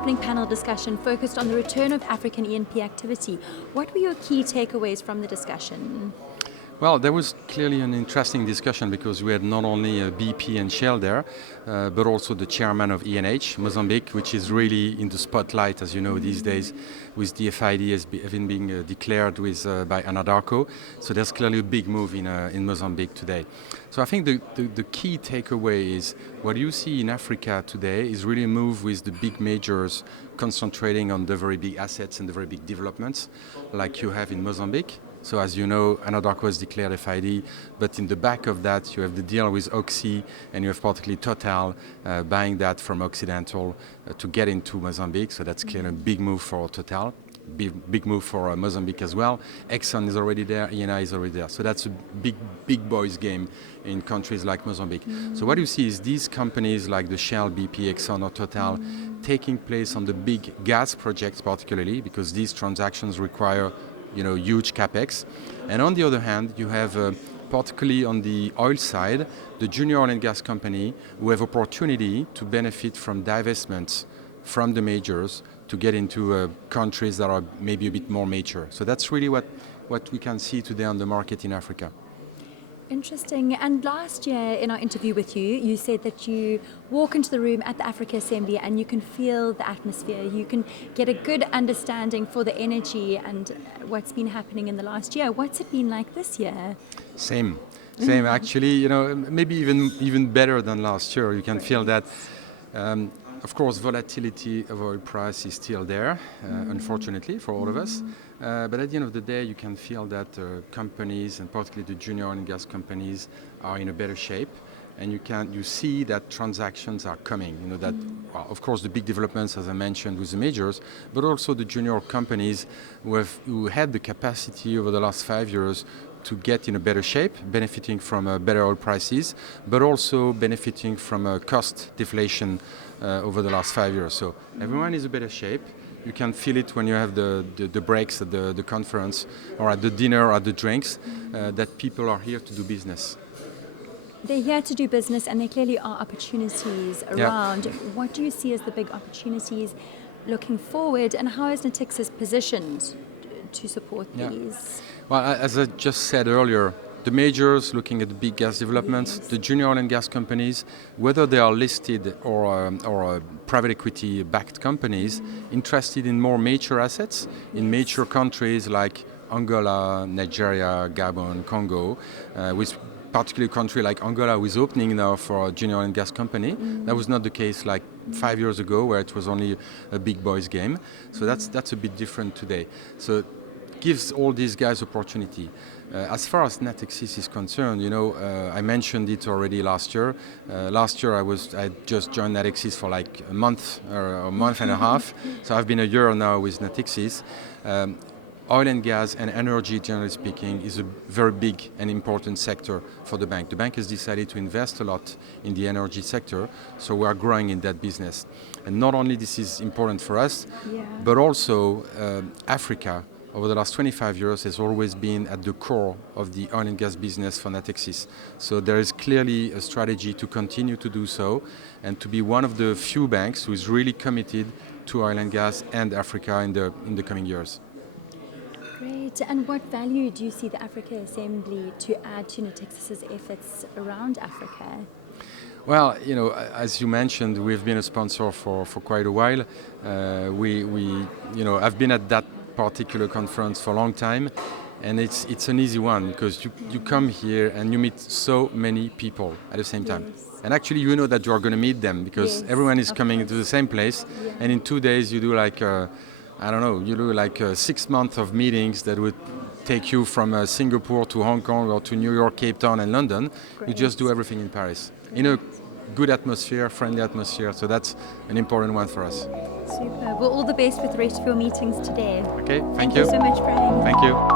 opening panel discussion focused on the return of African E&P activity. What were your key takeaways from the discussion? Well, there was clearly an interesting discussion because we had not only BP and Shell there, but also the chairman of E&H, Mozambique, which is really in the spotlight, as you know, these days, with the FID having been declared by Anadarko. So there's clearly a big move in Mozambique today. So I think the key takeaway is what you see in Africa today is really a move with the big majors concentrating on the very big assets and the very big developments, like you have in Mozambique. So as you know, Anadarko has declared FID, but in the back of that you have the deal with Oxy, and you have particularly Total buying that from Occidental to get into Mozambique. So that's clearly a big move for Total, big move for Mozambique as well. Exxon is already there, Eni is already there. So that's a big boys game in countries like Mozambique. So what you see is these companies like the Shell, BP, Exxon or Total taking place on the big gas projects particularly, because these transactions require huge capex. And on the other hand, you have, particularly on the oil side, the junior oil and gas company who have opportunity to benefit from divestments from the majors to get into countries that are maybe a bit more mature. So that's really what we can see today on the market in Africa. Interesting. And last year in our interview with you, you said that you walk into the room at the Africa Assembly and you can feel the atmosphere. You can get a good understanding for the energy and what's been happening in the last year. What's it been like this year? Same. Actually, maybe even better than last year. You can feel that. Of course, volatility of oil price is still there, unfortunately, for all of us. But at the end of the day, you can feel that companies, and particularly the junior oil and gas companies, are in a better shape. And you see that transactions are coming. Of course, the big developments, as I mentioned, with the majors, but also the junior companies who had the capacity over the last 5 years to get in a better shape, benefiting from better oil prices, but also benefiting from cost deflation over the last 5 years. So everyone is in better shape. You can feel it when you have the breaks at the conference or at the dinner or at the drinks, that people are here to do business. They're here to do business, and there clearly are opportunities around. Yeah. What do you see as the big opportunities looking forward, and how is Natixis positioned to support these? Well, as I just said earlier, the majors looking at the big gas developments, the junior oil and gas companies, whether they are listed or private equity-backed companies, interested in more mature assets in mature countries like Angola, Nigeria, Gabon, Congo, with particularly a country like Angola who is opening now for a junior oil and gas company. That was not the case like 5 years ago, where it was only a big boys game. So that's a bit different today. So gives all these guys opportunity. As far as Natixis is concerned, I mentioned it already last year. Last year I just joined Natixis for like a month or a month and a half. So I've been a year now with Natixis. Oil and gas and energy, generally speaking, is a very big and important sector for the bank. The bank has decided to invest a lot in the energy sector, so we are growing in that business. And not only this is important for us, but also Africa, over the last 25 years, has always been at the core of the oil and gas business for Natixis. So there is clearly a strategy to continue to do so and to be one of the few banks who is really committed to oil and gas and Africa in the coming years. Great. And what value do you see the Africa Assembly to add to Natixis' efforts around Africa? Well, as you mentioned, we've been a sponsor for quite a while. I've been at that particular conference for a long time, and it's an easy one because you come here and you meet so many people at the same time. And actually you know that you are going to meet them because everyone is coming to the same place, and in 2 days you do like 6 months of meetings that would take you from Singapore to Hong Kong or to New York, Cape Town and London. You just do everything in Paris in a good atmosphere, friendly atmosphere. So that's an important one for us. Super. Well, all the best with the rest of your meetings today. Okay, thank you so much, Frank. Thank you.